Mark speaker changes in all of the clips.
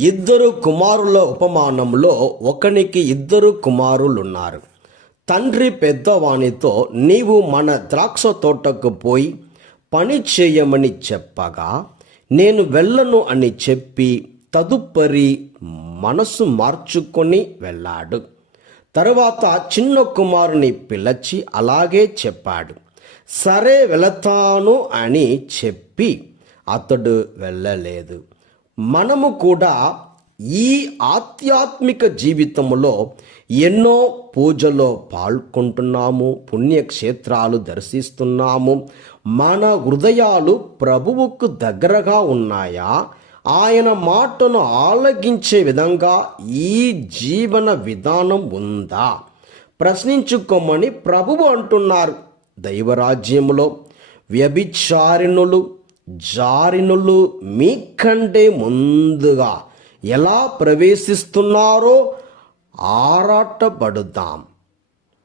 Speaker 1: ఇద్దరు కుమారుల ఉపమానంలో ఒకనికి ఇద్దరు కుమారులున్నారు. తండ్రి పెద్దవానితో నీవు మన ద్రాక్ష తోటకు పోయి పని చేయమని చెప్పగా నేను వెళ్ళను అని చెప్పి తదుపరి మనసు మార్చుకొని వెళ్ళాడు. తరువాత చిన్న కుమారుని పిలిచి అలాగే చెప్పాడు. సరే వెళతాను అని చెప్పి అతడు వెళ్ళలేదు. మనము కూడా ఈ ఆధ్యాత్మిక జీవితంలో ఎన్నో పూజలో పాల్గొంటున్నాము పుణ్యక్షేత్రాలు దర్శిస్తున్నాము. మన హృదయాలు ప్రభువుకు దగ్గరగా ఉన్నాయా? ఆయన మాటను ఆలగించే విధంగా ఈ జీవన విధానం ఉందా? ప్రశ్నించుకోమని ప్రభువు అంటున్నారు దైవరాజ్యంలో వ్యభిచారిణులు జారినులు మీకంటే ముందుగా ఎలా ప్రవేశిస్తున్నారో ఆరాటపడుదాం.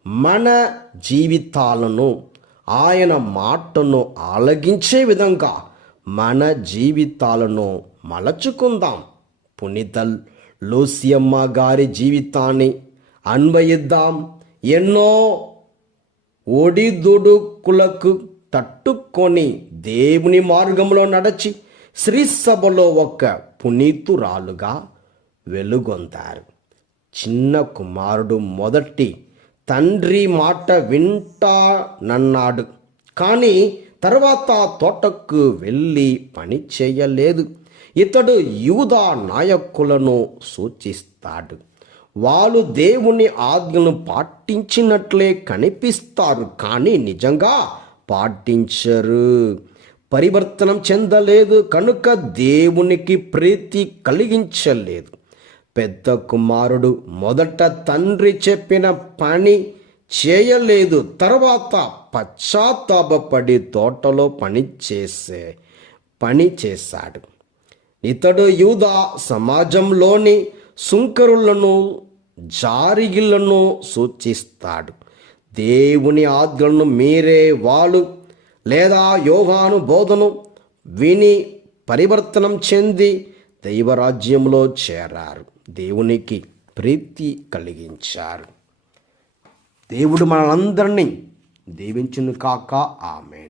Speaker 1: మన జీవితాలను ఆయన మాటను ఆలగించే విధంగా మన జీవితాలను మలచుకుందాం. పునితల్ లూసియమ్మ గారి జీవితాన్ని అన్వయిద్దాం. ఎన్నో ఒడిదుడుకులకు తట్టుకొని దేవుని మార్గంలో నడచి శ్రీ సభలో ఒక పునీతురాలుగా వెలుగొందారు. చిన్న కుమారుడు మొదటి తండ్రి మాట వింటానన్నాడు కానీ తర్వాత తోటకు వెళ్ళి పని చేయలేదు. ఇతడు యూదా నాయకులను సూచిస్తాడు. వాళ్ళు దేవుని ఆజ్ఞను పాటించినట్లే కనిపిస్తారు. కానీ నిజంగా పాటించరు. పరివర్తనం చెందలేదు కనుక దేవునికి ప్రీతి కలిగించలేదు. పెద్ద కుమారుడు మొదట తండ్రి చెప్పిన పని చేయలేదు తర్వాత పశ్చాత్తాపపడి తోటలో పని చేసే పని చేశాడు. ఇతడు యూద సమాజంలోని సుంకరులను జారిగిలను సూచిస్తాడు. దేవుని ఆజ్ఞలను మీరే వాళ్ళు లేదా యోగాను బోధను విని పరివర్తనం చెంది దైవరాజ్యంలో చేరారు. దేవునికి ప్రీతి కలిగించారు. దేవుడు మనందరినీ దీవించును కాక. ఆమె